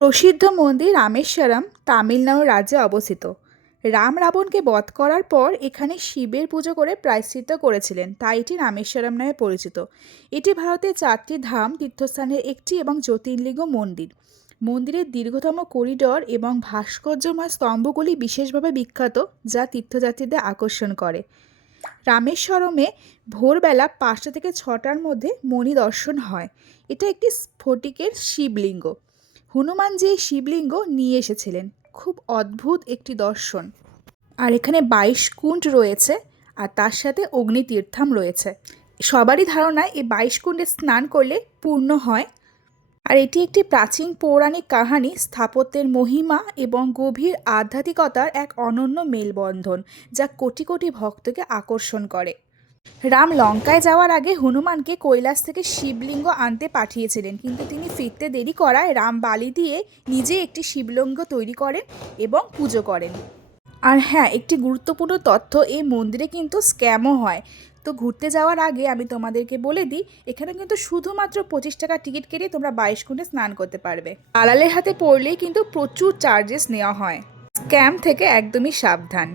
প্রসিদ্ধ মন্দির রামেশ্বরম তামিলনাড়ু রাজ্যে অবস্থিত। রাম রাবণকে বধ করার পর এখানে শিবের পুজো করে প্রায়শ্চিত্ত করেছিলেন, তাই এটি রামেশ্বরম নামে পরিচিত। এটি ভারতের 4টি ধাম তীর্থস্থানের একটি এবং জ্যোতির্লিঙ্গ মন্দির। মন্দিরের দীর্ঘতম করিডর এবং ভাস্কর্যময় স্তম্ভগুলি বিশেষভাবে বিখ্যাত, যা তীর্থযাত্রীদের আকর্ষণ করে। রামেশ্বরমে ভোরবেলা 5টা থেকে 6টার মধ্যে মণি দর্শন হয়। এটা একটি স্ফটিকের শিবলিঙ্গ। হনুমানজি এই শিবলিঙ্গ নিয়ে এসেছিলেন। খুব অদ্ভুত একটি দর্শন। আর এখানে 22 কুণ্ড রয়েছে, আর তার সাথে অগ্নিতীর্থম রয়েছে। সবারই ধারণা এই 22 কুণ্ডে স্নান করলে পূর্ণ হয়। আর এটি একটি প্রাচীন পৌরাণিক কাহিনী, স্থাপত্যের মহিমা এবং গভীর আধ্যাত্মিকতার এক অনন্য মেলবন্ধন, যা কোটি কোটি ভক্তকে আকর্ষণ করে। রাম লঙ্কায় যাওয়ার আগে হনুমানকে কৈলাস থেকে শিবলিঙ্গ আনতে পাঠিয়েছিলেন, কিন্তু তিনি ফিরতে দেরি করায় রাম বালি দিয়ে নিজে একটি শিবলিঙ্গ তৈরি করেন এবং পুজো করেন। আর হ্যাঁ, একটি গুরুত্বপূর্ণ তথ্য, এই মন্দিরে কিন্তু স্ক্যামও হয়। তো ঘুরতে যাওয়ার আগে আমি তোমাদেরকে বলে দিই, এখানে কিন্তু শুধুমাত্র 25 টাকা টিকিট কেটে তোমরা 22 কুণ্ডে স্নান করতে পারবে। দালালের হাতে পড়লেই কিন্তু প্রচুর চার্জেস নেওয়া হয়। স্ক্যাম থেকে একদমই সাবধান।